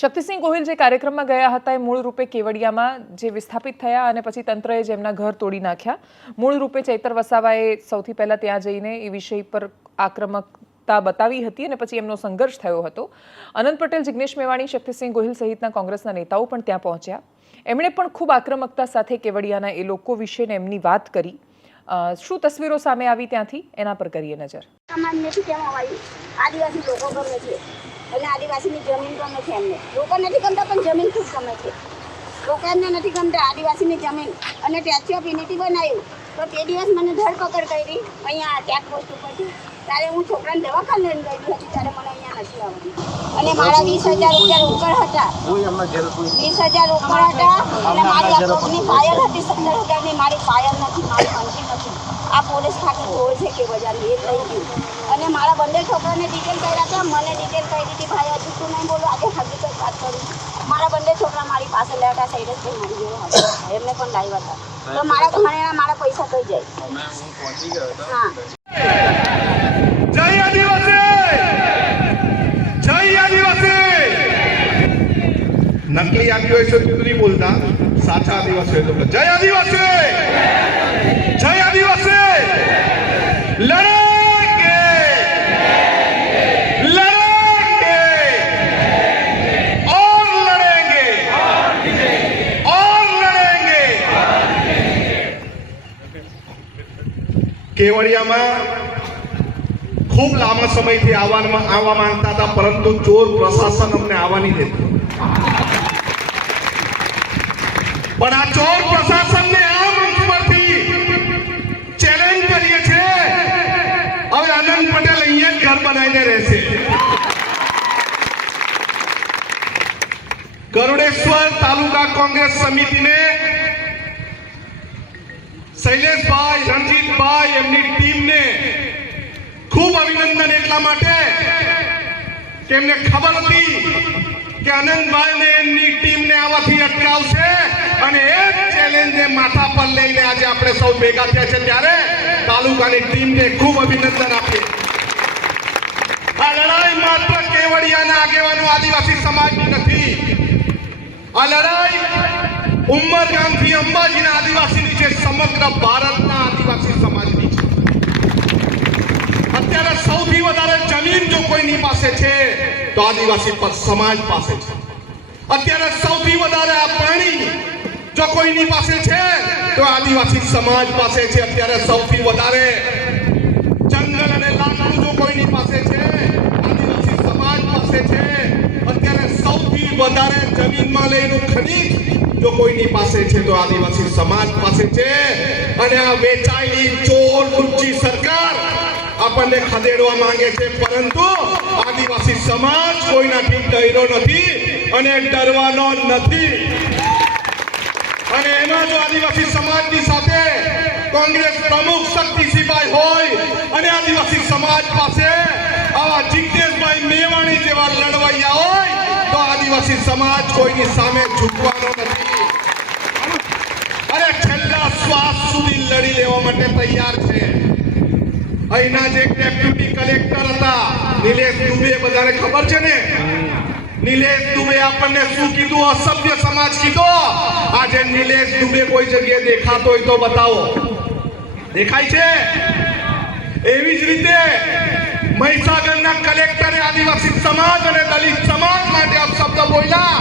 શક્તિસિંહ ગોહિલ જે કાર્યક્રમમાં ગયા હતા એ મૂળ રૂપે કેવડિયામાં જે વિસ્થાપિત થયા અને પછી તંત્રએ જેમના ઘર તોડી નાખ્યા. મૂળ રૂપે ચૈતર વસાવાએ સૌથી પહેલાં ત્યાં જઈને એ વિષય પર આક્રમકતા બતાવી હતી અને પછી એમનો સંઘર્ષ થયો હતો. અનંત પટેલ, જિગ્નેશ મેવાણી, શક્તિસિંહ ગોહિલ સહિતના કોંગ્રેસના નેતાઓ પણ ત્યાં પહોંચ્યા. એમણે પણ ખૂબ આક્રમકતા સાથે કેવડિયાના એ લોકો વિશેને એમની વાત કરી. શું તસવીરો સામે આવી ત્યાંથી? એના પર કરીએ નજર. આદિવાસી લોકો છે. અને આદિવાસીની જમીન ગમે છે એમને. લોકો નથી ગમતા પણ જમીન ખૂબ ગમે છે. લોકો એમને નથી ગમતા આદિવાસીની જમીન. અને સ્ટેચ્યુ ઓફ યુનિટી બનાવ્યું. તો તે દિવસ મને ધરપકડ કરી. અહીંયા ચેકપોસ્ટ ઉપરથી ત્યારે હું છોકરાને દવાખાને લઈને ગઈ હતી ત્યારે મને અહીંયા નથી આવતી અને મારા વીસ હજાર રૂપિયા રોકડ હતા. વીસ હજાર રોકડ હતા. અને મારી પગની પાયલ હતી સત્તર હજારની. મારી પાયલ નથી મારી અંકી નથી. આ પોલીસ ખાતે જોવે છે કે બજારની એ થઈ ગયું. અને મારા બંને છોકરાને ડિટેલ કર્યા હતા મને ડિટેલ કરી દીધી ભાઈ, હજુ તું નહીં બોલો આજે હકીકત વાત કરું મારા બંને છોકરા મારી પાસે લેવા હતા સૈરજભાઈ મારી જોડે હતા. એમને પણ લાવ્યા હતા. તો મારા ઘરેણા મારા પૈસા કઈ જાય? હા. જય આદિવાસી! જય તો નહીં બોલતા? સાચા આદિવાસીઓ તો જય આદિવાસી! જય આદિવાસી! લડેંગે કેવડિયામાં ખૂબ લાંબા સમયથી આવવામાં આવવા માંગતા હતા, પરંતુ ચોર પ્રશાસન અમને આવવાની દેતું. પણ આ ચોર પ્રશાસનને આ મંચ પરથી ચેલેન્જ કરીએ છીએ. હવે આનંદ પટેલ અહીંયા જ ઘર બનાવીને રહેશે. ગરુડેશ્વર તાલુકા કોંગ્રેસ સમિતિને શૈલેષભાઈ, રણજીતભાઈ એમની ટીમને ખૂબ અભિનંદન એટલા માટે કે એમને ખબર હતી કે આનંદભાઈ ને એમની ટીમને આવાથી અટકાવશે અને એ ચેલેન્જને માથા પર લઈને આજે આપણે સૌ ભેગા થયા છે ત્યારે તાલુકાની ટીમને ખૂબ અભિનંદન આપીએ. આ લડાઈ માત્ર કેવડિયાના આગેવાનો આદિવાસી સમાજની નથી. આ લડાઈ ઉમરગામથી અંબાજીના આદિવાસીની છે સમગ્ર ભારતના આદિવાસી સમાજની અત્યારે સૌથી વધારે જમીન જો કોઈની પાસે છે, તો આદિવાસી સમાજ પાસે છે. અત્યારે સૌથી વધારે આ પાણી જો કોઈની પાસે છે, તો આદિવાસી સમાજ પાસે છે. અત્યારે સૌથી વધારે જંગલ અને લાકડું જો કોઈની પાસે છે, આદિવાસી સમાજ પાસે છે. અત્યારે સૌથી વધારે જમીનમાં લઈને ખનીજ પાસે છે તો આદિવાસી સમાજ પાસે છે. અને આ વેચાયેલી ચોર ઊંચી સરકાર આપણને ખદેડવા માંગે છે. પરંતુ આદિવાસી સમાજ કોઈનાથી ડરો નથી અને ડરવાનો નથી. અને એમાં જો આદિવાસી સમાજની સાથે કોંગ્રેસ પ્રમુખ શક્તિ સિપાઈ હોય અને આદિવાસી સમાજ પાસે આવા જિજ્ઞેશભાઈ મેવાણી જેવા લડવૈયા હોય, તો આદિવાસી સમાજ કોઈની સામે ઝૂકવાનો લડી લેવા માટે તૈયાર છે. અહીંના જે ડેપ્યુટી કલેક્ટર હતા, નિલેશ દુબે, બધાને ખબર છે ને? નિલેશ દુબે આપણને શું કીધું? અસભ્ય સમાજ કીધો. આજે નિલેશ દુબે કોઈ જગ્યાએ દેખાતો હોય તો બતાવો. દેખાય છે? એવી જ રીતે મહીસાગરના કલેક્ટરે આદિવાસી સમાજ અને દલિત સમાજ માટે અપશબ્દ બોલ્યા.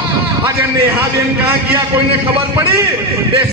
આજે નેહાબેન ક્યાં કોઈને ખબર પડી?